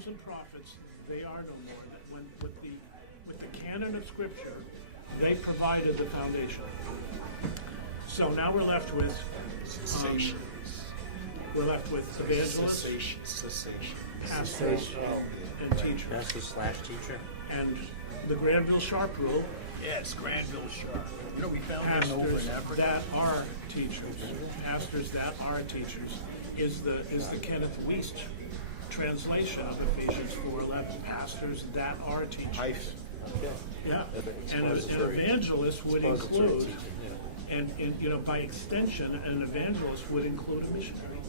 apostles and prophets, they are no more. When with the canon of Scripture, they provided the foundation. So now we're left with evangelists, pastors, and teachers. Pastor/teacher. And the Granville Sharp rule. Yes, Granville Sharp. You know, we found them over Pastors in Africa. that are teachers. Pastors that are teachers is the Kenneth Wiest translation of Ephesians 4:11. Pastors that are teachers. Yeah, and an evangelist would include, and by extension, an evangelist would include a missionary.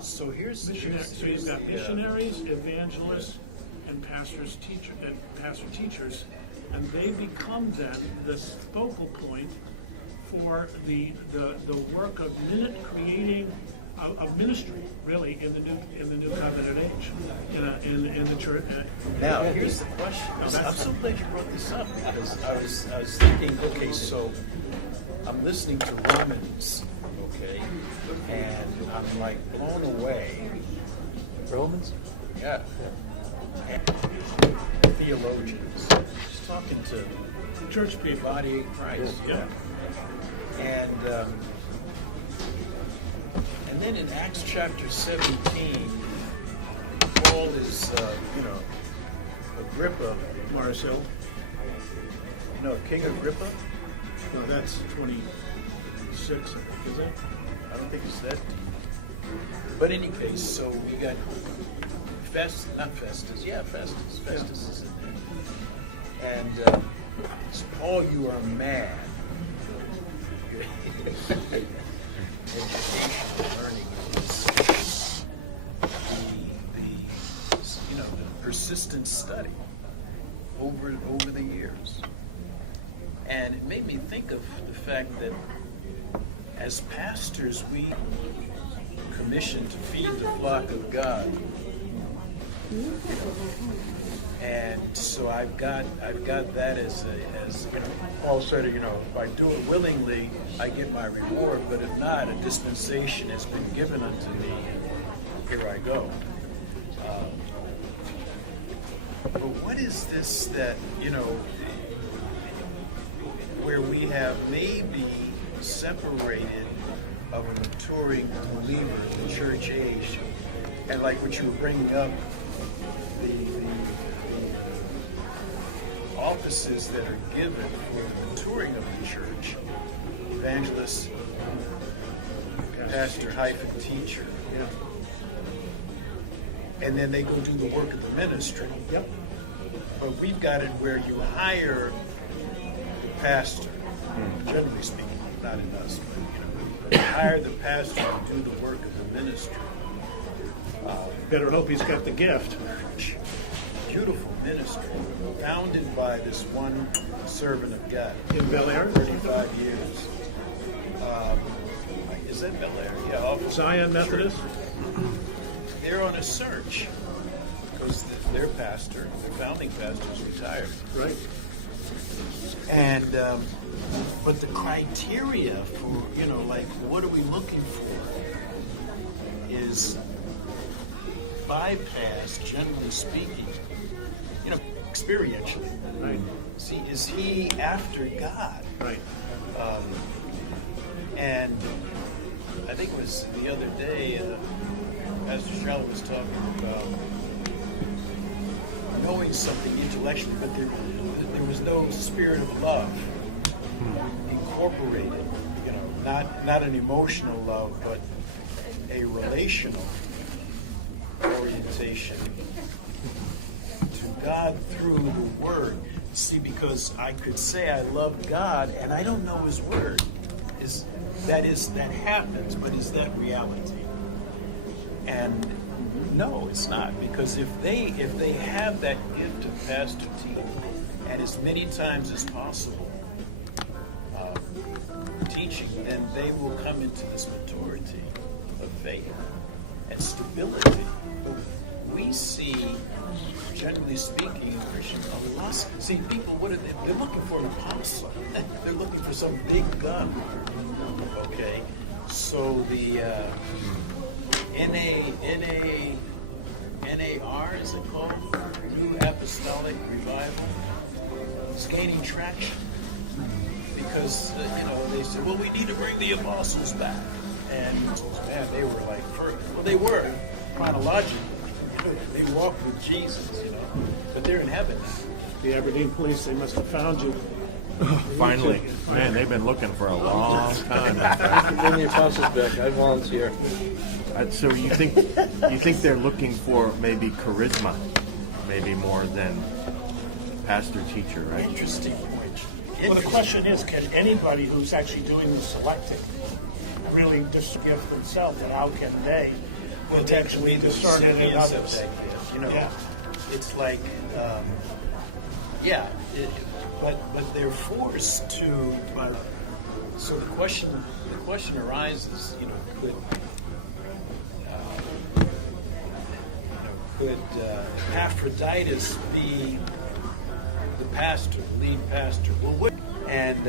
So So you've got missionaries, evangelists, and pastor teachers, and they become then the focal point for the work of creating of ministry, really, in the new covenant age, in the church. Now, here's the question. I'm so glad you brought this up, because I was thinking, okay, so I'm listening to Romans, okay, and I'm like blown away. Romans? Yeah. And theologians. Just talking to Church the people. body of Christ. Yeah. And then in Acts chapter 17, Paul is, Agrippa. Marcel. No, King Agrippa. No, that's 26, I think, is it? I don't think it's that deep. But in any case, so we got Festus is in there. And Paul, you are mad. Education, learning is the persistent study over the years. And it made me think of the fact that as pastors, we commissioned to feed the flock of God. And so I've got that as Paul said, if I do it willingly, I get my reward, but if not, a dispensation has been given unto me, and here I go. But what is this that, where we have maybe separated of a maturing believer in the church age, and like what you were bringing up, the offices that are given for the maturing of the church, evangelist, pastor - teacher, and then they go do the work of the ministry. Yep. But we've got it where you hire the pastor, generally speaking, not in us, but you hire the pastor to do the work of the ministry. Better hope he's got the gift. Beautiful ministry, founded by this one servant of God. In Bel Air? 35 years. Is that Bel Air? Yeah, off of Zion Methodist? They're on a search because their pastor, their founding pastor, is retired. Right. And but the criteria for what are we looking for is bypassed, generally speaking, experientially. Right. See, is he after God? Right. And I think it was the other day, Pastor Charlotte was talking about knowing something intellectually, but there was no spirit of love incorporated. Not an emotional love, but a relational orientation to God through the Word. See, because I could say I love God and I don't know His Word. That happens, but is that reality? And no, it's not, because if they have that gift of pastor teaching, and as many times as possible teaching, then they will come into this maturity of faith and stability. But we see, generally speaking, in Christians, a lust. See, people, what are they? They're looking for an apostle. They're looking for some big gun. Okay, so the NAR, is it called? New Apostolic Revival. It's gaining traction because they said, well, we need to bring the apostles back, and man, they were like, well, they were chronologically, they walked with Jesus, but they're in heaven now. The Aberdeen police, they must have found you. Finally. Man, they've been looking for a long time. Bring the apostles back. I volunteer. So you think they're looking for maybe charisma, maybe more than pastor teacher, right? Interesting point. Well, the question is, can anybody who's actually doing the selecting really just give themselves, and how can they potentially discern it in others? Yeah. It's like, but they're forced to. So the question arises, could Epaphroditus be the pastor, lead pastor? Well, and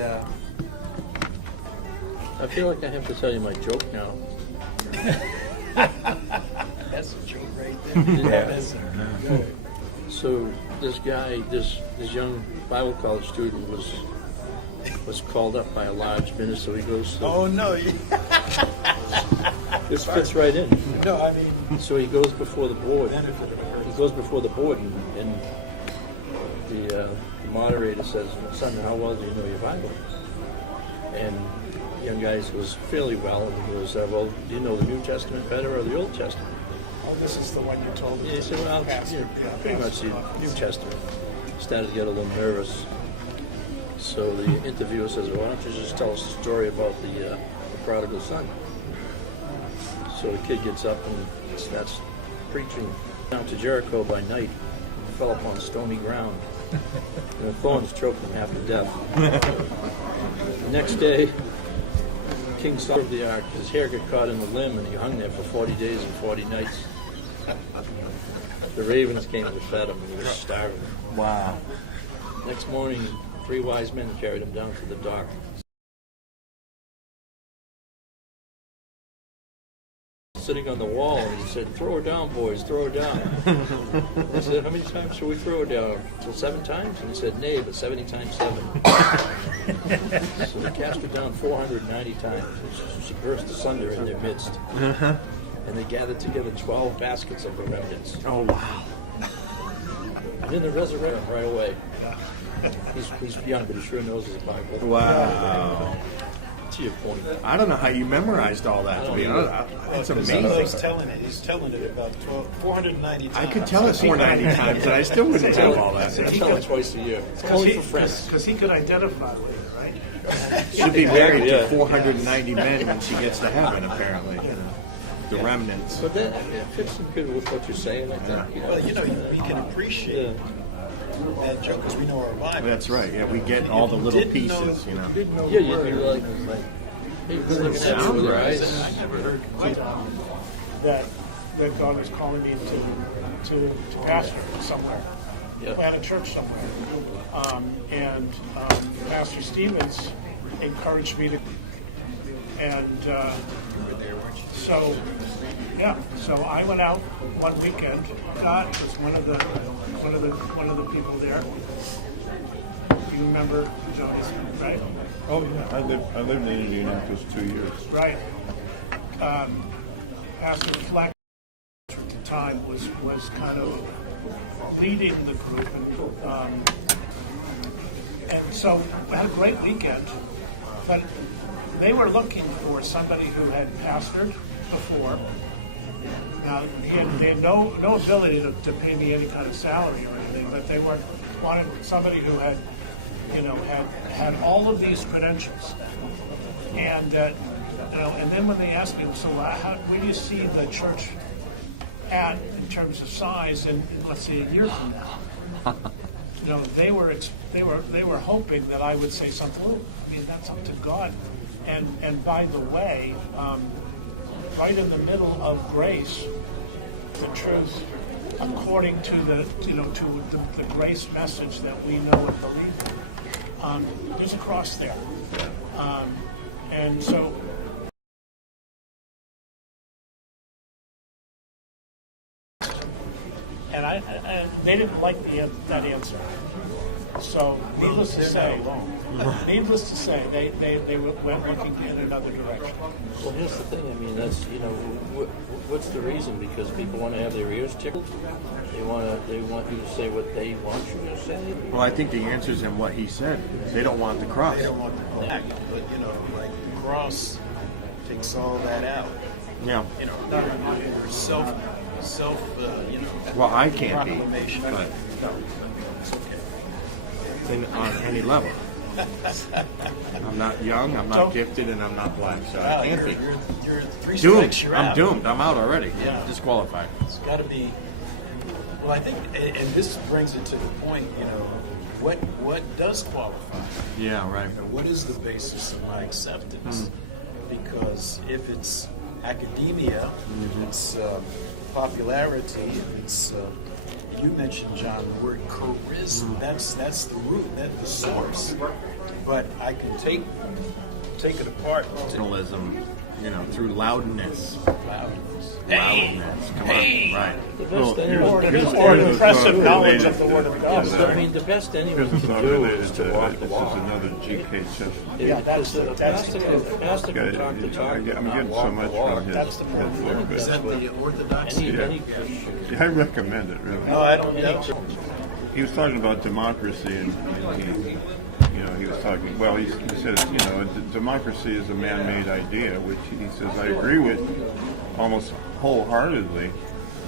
I feel like I have to tell you my joke now. that's a joke right there. Yeah. So this guy, this young Bible college student was called up by a large minister. So he goes. Oh no! This fits right in. No, I mean. So he goes before the board. He goes before the board, and the moderator says, "Son, how well do you know your Bible?" And the young guy goes fairly well, and he goes, "Well, do you know the New Testament better or the Old Testament?" Oh, this is the one you told me. Yeah, he said, "Well, pretty much the New Testament." Started to get a little nervous. So the interviewer says, "Why don't you just tell us the story about the prodigal son?" So the kid gets up and starts preaching down to Jericho by night. He fell upon stony ground, and the thorns choked him half to death. The next day, King Solomon of the ark, his hair got caught in the limb, and he hung there for 40 days and 40 nights. The ravens came to fed him, and he was starving. Wow. Next morning, 3 wise men carried him down to the dock. Sitting on the wall, and he said, "Throw her down, boys, throw her down." They said, "How many times shall we throw her down? Till 7 times?" And he said, "Nay, but 70 times 7. So they cast her down 490 times. She burst asunder in their midst. And they gathered together 12 baskets of the remnants. Oh, wow. And then the resurrection right away. He's young, but he sure knows his Bible. Wow. To your point. I don't know how you memorized all that, to be honest. It's amazing. He's telling it about 490 times. I could tell it 490 times, and I still wouldn't have all that. I tell it twice a year. It's only for friends. Because he could identify with it, right? She'll be married Yeah. to 490 men when she gets to heaven, apparently. The remnants. But that it fits in good with what you're saying. I think. Well, we can appreciate that joke because we know our Bible. That's right. Yeah, we get all the little pieces, You didn't know Yeah, the you're word. like hey, looking at you with your eyes. I never heard that God was calling me to pastor somewhere, Yeah. plant a church somewhere. And Pastor Stevens encouraged me to, and so I went out one weekend. Scott was one of the people there. You remember Jonas, right? Oh yeah, I lived in Indianapolis 2 years. Right. Pastor Fleck at the time was kind of leading the group, and so we had a great weekend. But they were looking for somebody who had pastored before. Now he had no ability to pay me any kind of salary or anything, but they wanted somebody who had all of these credentials, and and then when they asked me, so where do you see the church at in terms of size in let's say a year from now? They were hoping that I would say something. Well, I mean, that's up to God. And by the way, right in the middle of grace, the truth, according to the grace message that we know and believe, there's a cross there, and so. they didn't like that answer. So, needless to say, they went looking in another direction. Well, here's the thing. I mean, that's what's the reason? Because people want to have their ears tickled. They want you to say what they want you to say. Well, I think the answer's in what he said. They don't want the cross. They don't want the cross. But, like the cross takes all that out. Yeah. Your self, Well, I can't be, proclamation. but No, it's okay. on any level. I'm not young, I'm not gifted, and I'm not black, so I can't be. You're 3 Doomed. strikes, you're I'm out. doomed. I'm out already. Yeah. Disqualified. It's got to be. Well, I think, and this brings it to the point. What does qualify? Yeah, right. What is the basis of my acceptance? Because if it's academia, if it's popularity, if it's you mentioned, John, the word charisma. That's the root, that's the source. But I can take it apart. Journalism, through loudness. Loudness. Loudness. Come on, right. The best thing Or Here's impressive the knowledge related- of the Word of God. I mean, the best anyone Here's the can thought do related is to to walk the this walk. is another GK session. Yeah, that's Because the- a pastor can talk the talk, I'm but not getting so walk the much walk. from his That's the point. his book, Is but that the orthodoxy? Any Christian. I recommend it really. No, I don't know. He was talking about democracy, and he was talking. Well, he said, democracy is a man-made idea, which he says I agree with almost wholeheartedly,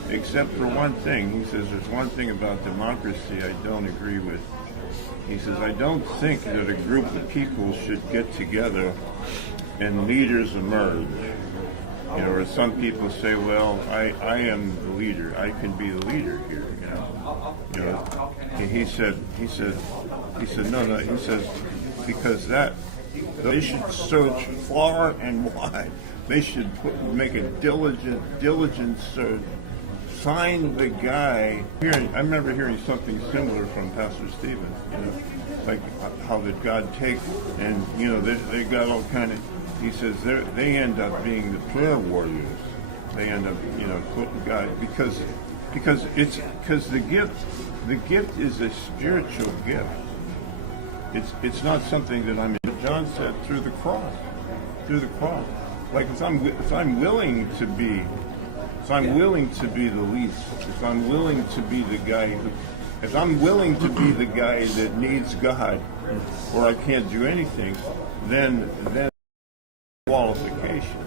except for one thing. He says there's one thing about democracy I don't agree with. He says I don't think that a group of people should get together and leaders emerge. Or some people say, well, I am the leader. I can be the leader here. And he said, no. He says, because they should search far and wide. They should make a diligent search. Find the guy. I remember hearing something similar from Pastor Stephen. Like how did God take and they got all kind of. He says they end up being the prayer warriors. They end up putting God because the gift is a spiritual gift. It's not something that John said through the cross. Like if I'm willing to be the least, if I'm willing to be the guy if I'm willing to be the guy that needs God or I can't do anything, then qualification.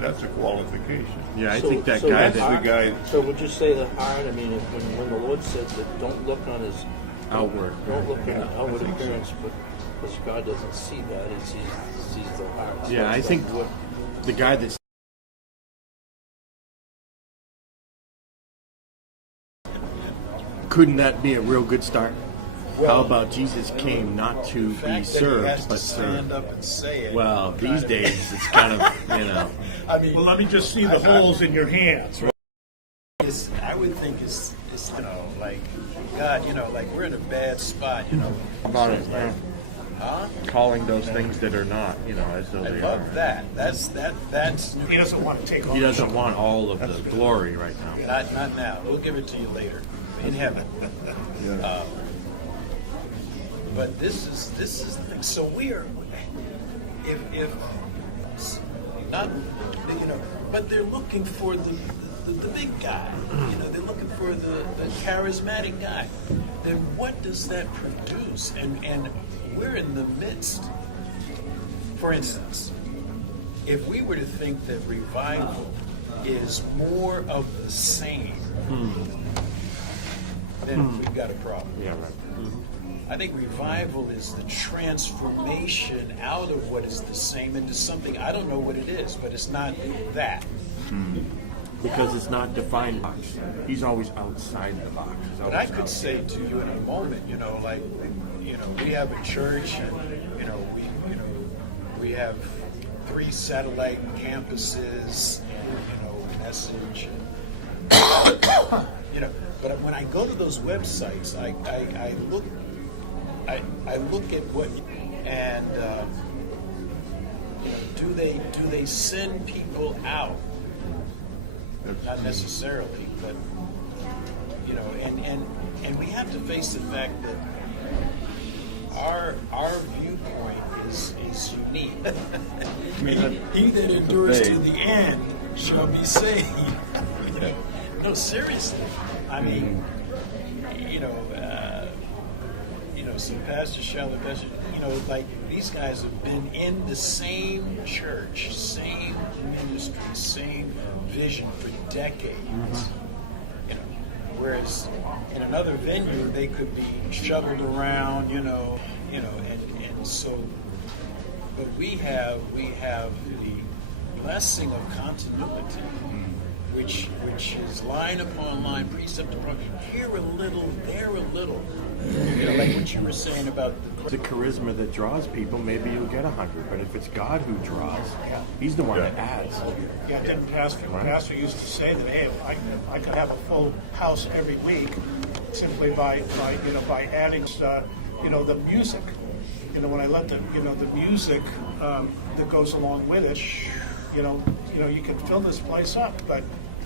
That's a qualification. Yeah, I So- think that so guy that's that the guy. So would you say the heart? I mean, when the Lord said that, don't look on his outward. don't look on the outward appearance, but because God doesn't see that; He sees the heart. So Yeah, I it's think like the guy that's couldn't that be a real good start? How about Jesus came not to The be fact that he served, has to but stand served? up and say it. Well, these days it's kind of I mean, Well, let me just see the holes in your hands. I would think it's like God, like we're in a bad spot, about it. Huh? Calling those things that are not, as though I they love are. that. That's He doesn't want to take all He the doesn't want all of the glory right now. not now. We'll give it to you later in heaven. But this is the thing. So we are, if not, but they're looking for the big guy. They're looking for the charismatic guy. Then what does that produce? And we're in the midst. For instance, if we were to think that revival is more of the same, then we've got a problem. Yeah, right. I think revival is the transformation out of what is the same into something, I don't know what it is, but it's not that. Because it's not defined box. He's always outside the box. He's But I always could say to you in a moment, we have a church and, we have 3 satellite campuses and, message and, but when I go to those websites, I look at what, and do they send people out? Not necessarily, but You know, and we have to face the fact that our viewpoint is unique. He that endures to the end shall be saved. No, seriously. I mean, so Pastor Charlotte, like these guys have been in the same church, same ministry, same vision for decades. Whereas in another venue they could be shuttled around, and so. But we have the blessing of continuity, which is line upon line, precept upon here a little, there a little. Like what you were saying about the charisma that draws people. Maybe you'll get 100, but if it's God who draws, He's the one that adds. Yeah, and Pastor used to say that, hey, I could have a full house every week simply by adding the music. When I let the music that goes along with it, you can fill this place up. But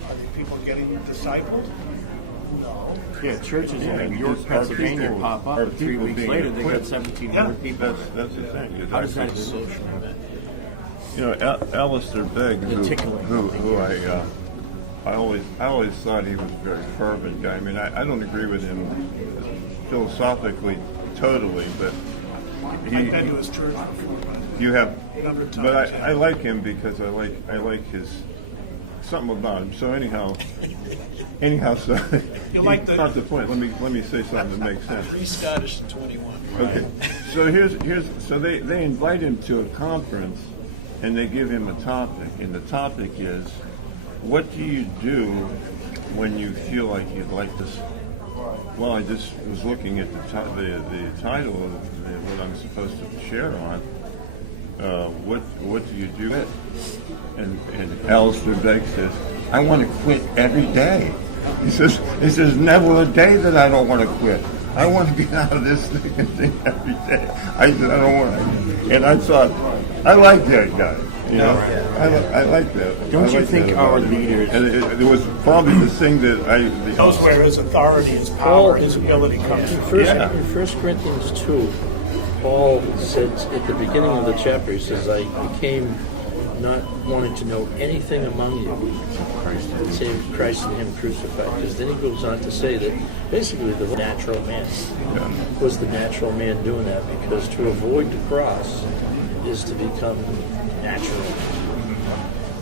are the people getting discipled? No. Yeah, churches in York, Pennsylvania pop up, and 3 weeks later they got 17 more people. That's the thing. How does that do? social Alistair Begg, who I always thought he was a very fervent guy. I mean, I don't agree with him philosophically totally, but I've been to his church before. You have, Number of times, but I like him because I like his something about him. So anyhow, so You like the- not the point. Let me say something that makes sense. 3 Scottish and 21. Okay, so so they invite him to a conference, and they give him a topic, and the topic is, what do you do when you feel like you'd like to? Well, I just was looking at the title of what I'm supposed to share on. What do you do? And Alistair Begg says, I want to quit every day. He says never a day that I don't want to quit. I want to get out of this thing every day. I said I don't want to. And I thought, I like that guy. I like that. Don't you like think that our about him. leaders? And it was probably the thing that Those where his authority, his power, his ability comes In from. 1 Corinthians 2, Paul says at the beginning of the chapter, he says, I came not wanting to know anything among you, save Christ and Him crucified. Because then he goes on to say that basically the natural man was the natural man doing that, because to avoid the cross is to become natural.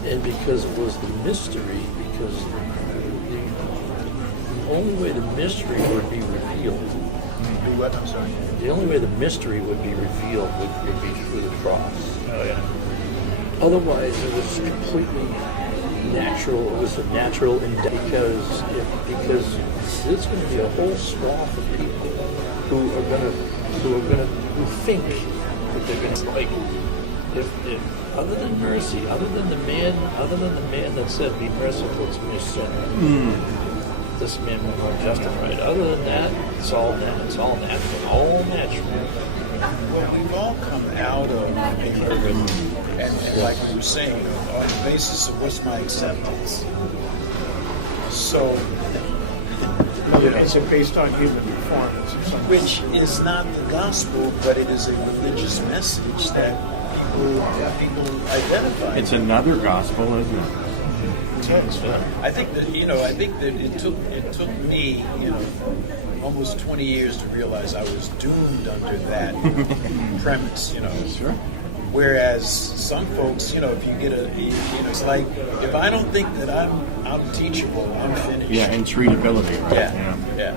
And because it was the mystery, because the only way the mystery would be revealed, What? I'm sorry. the only way the mystery would be revealed would be through the cross. Oh, yeah. Otherwise, it was completely natural. It was a natural because there's going to be a whole swath of people who think that they're going to like if other than mercy, other than the man that said, "Be merciful to me, sinner." This man will not justified. Other than that, it's all natural. Well, we've all come out of and like we were saying, on the basis of what's my acceptance. So, Is it based on human performance or something? which is not the gospel, but it is a religious message that people identify. It's another gospel, isn't it? I think that it took me almost 20 years to realize I was doomed under that premise. Sure. Whereas some folks, if you get it's like if I don't think that I'm teachable, I'm finished. Yeah, and treatability, right? Yeah.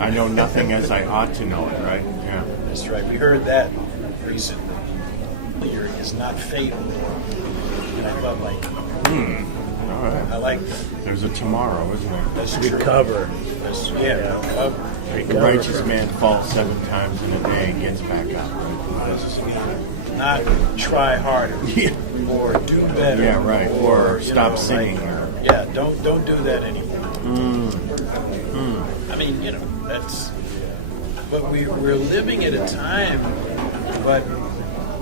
I know nothing as I ought to know it, right? Yeah. That's right. We heard that recently. Failure is not fatal, and I felt like All right. I like that. There's a tomorrow, isn't there? That's true. Recover. That's, recover. The righteous man falls 7 times in a day and gets back up, right? Not try harder or do better. Yeah, right. Or stop singing. Don't do that anymore. I mean, that's. But we're living at a time. But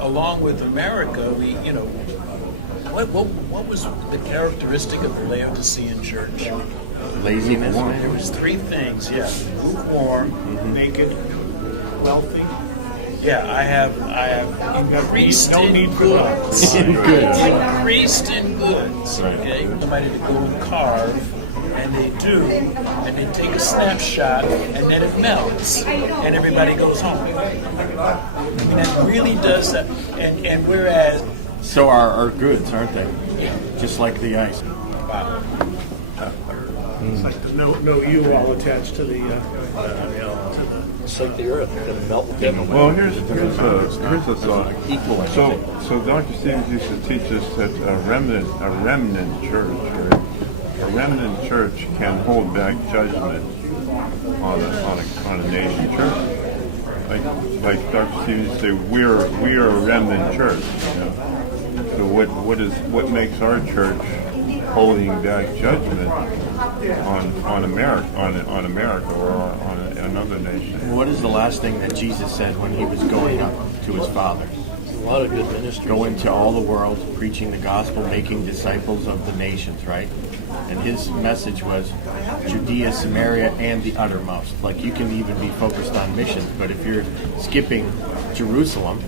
along with America, what was the characteristic of the Laodicean church? Laziness. There was three things, yeah. Lukewarm, Naked, wealthy. yeah, I have increased No in need for goods. Increased in goods. Right. Okay, somebody to go and carve, and they do, and they take a snapshot, and then it melts, and everybody goes home. I mean, it really does that. And whereas, So are goods, aren't they? Just like the ice. wow, It's like the no you all attached to the It's like the earth, it's gonna melt with them. Well, here's a thought. Equal. So Dr. Stevens used to teach us that a remnant church, right? A remnant church can hold back judgment on a nation church. Like Dr. Stevens say, we are a remnant church. You know? So what makes our church holding back judgment on America or on another nation? What is the last thing that Jesus said when he was going up to his Father? A lot of good ministry. Go into all the world, preaching the gospel, making disciples of the nations, right? And his message was Judea, Samaria, and the uttermost. Like, you can even be focused on missions, but if you're skipping Jerusalem,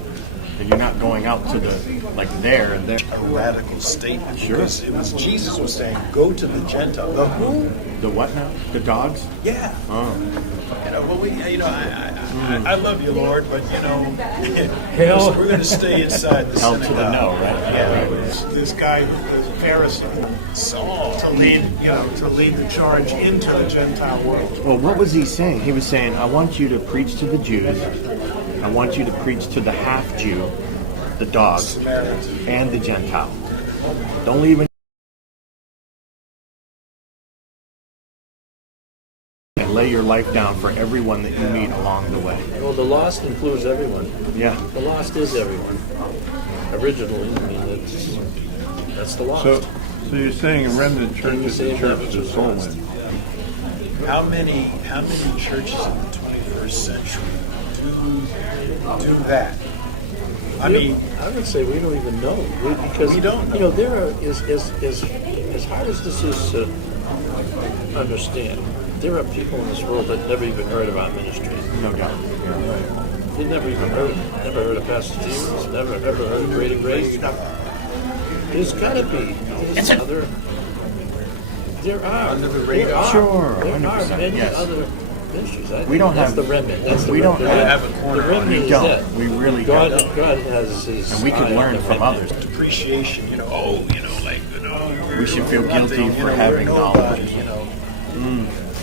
then you're not going out to the, like, there and there. a radical statement. Sure. Because it was Jesus was saying, go to the Gentile. The who? The what now? The dogs? Yeah. Oh. You know, well, I love you, Lord, but you know, Hell. we're going to stay inside the Held synagogue. to the no, right? Yeah. this guy, the Pharisee, Saul. to lead the charge into the Gentile world. Well, what was he saying? He was saying, I want you to preach to the Jews. I want you to preach to the half-Jew, the dogs, Samaritans. and the Gentile. Don't leave any. And lay your life down for everyone that you meet along the way. Well, the lost includes everyone. Yeah. The lost is everyone. Originally, I mean, that's the lost. So you're saying a remnant church is a church to soul win? How many churches in the 21st century do that? I mean, I would say we don't even know because We don't know. You know, there are as hard as this is to understand. There are people in this world that never even heard about ministry. No doubt. They never even never heard of Pastor Stevens, never heard of Greater Grace. There's got to be other. There are Under the radar. There are, Sure, there are 100%, many yes. other ministries. We don't that's have- the remnant. That's the we don't remnant. have a corner The on it. remnant We is don't. that. We really God, don't. God has his. And we could eye on learn the from remnant. others. appreciation, you know, We should feel we're guilty nothing, for you know, having we're nobody, knowledge. you know.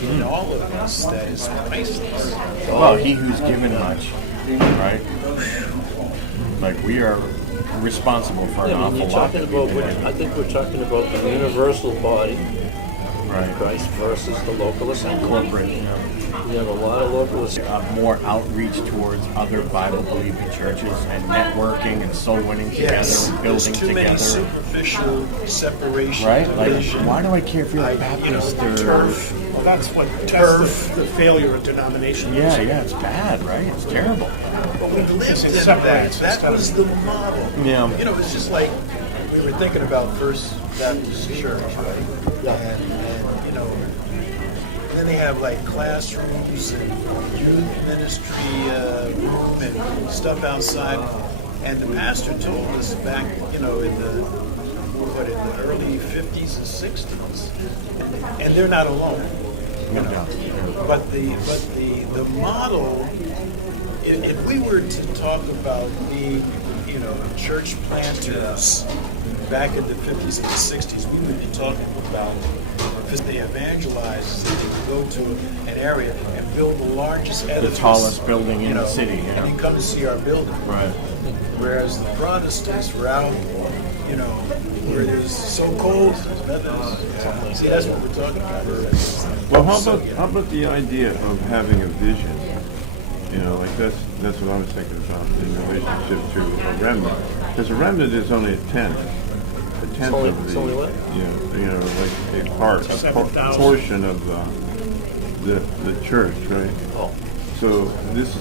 In all of us, that is priceless. Well, he who's given much, right? Like, we are responsible for an Yeah, I mean, awful you're lot. talking that about. we've been I think we're talking about the universal body, right. Christ, versus the local assembly. Corporate, you know. We have a lot of local assemblies. More outreach towards other Bible-believing churches and networking and soul winning together Yes, and there's building too many together. superficial separation, Right? Like, division. why do I care if you're a You know, Baptist or... turf. Well, that's what Turf. that's the failure of denomination. Yeah, it's bad, right? It's terrible. But we lived It in that. separates That instead was of- the model. Yeah. You know, it's just like we were thinking about First Baptist Church, right? And you know, then they have like classrooms and youth ministry room and stuff outside. And the pastor told us back, you know, in the early 50s and 60s, and they're not alone. No doubt. But the model, if we were to talk about being, you know, church planters back in the 50s and the 60s, we would be talking about, because they evangelize, that they would go to an area and build the largest edifice, tallest building in you know, the city, yeah. and you come to see our building. Right. Whereas the Protestants were out, you know, where it is so cold, there's nothing. See, that's what we're talking about. Well, how about the idea of having a vision? You know, like that's what I was thinking about in relationship to a remnant. Because a remnant is only a tenth only- of the, it's only what? you know, like a part, a 7,000. portion of the church, right? Oh. So this,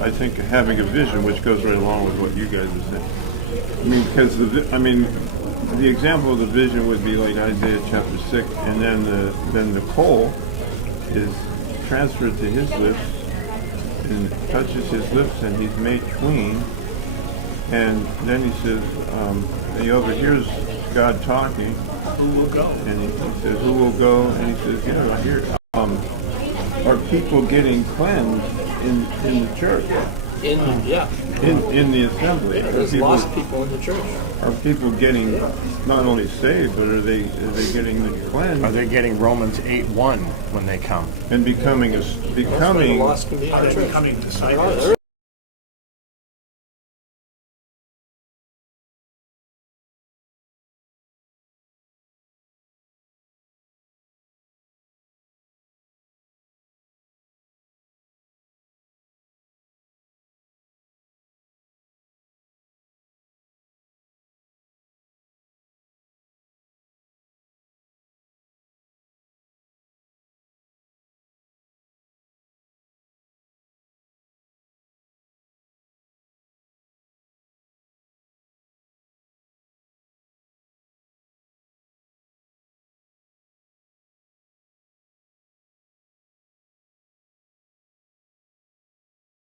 I think, having a vision, which goes right along with what you guys are saying. I mean, because the example of the vision would be like Isaiah chapter 6, and then the coal is transferred to his lips and touches his lips, and he's made clean. And then he says, he overhears God talking. Who will go? And he says, who will go? And he says, here, are people getting cleansed in the church? In In the assembly? there's lost people in the church. Are people getting not only saved, but are they getting cleansed? Are they getting Romans 8:1 when they come? And becoming That's why the lost can be in Are the they church. becoming Oh, disciples? there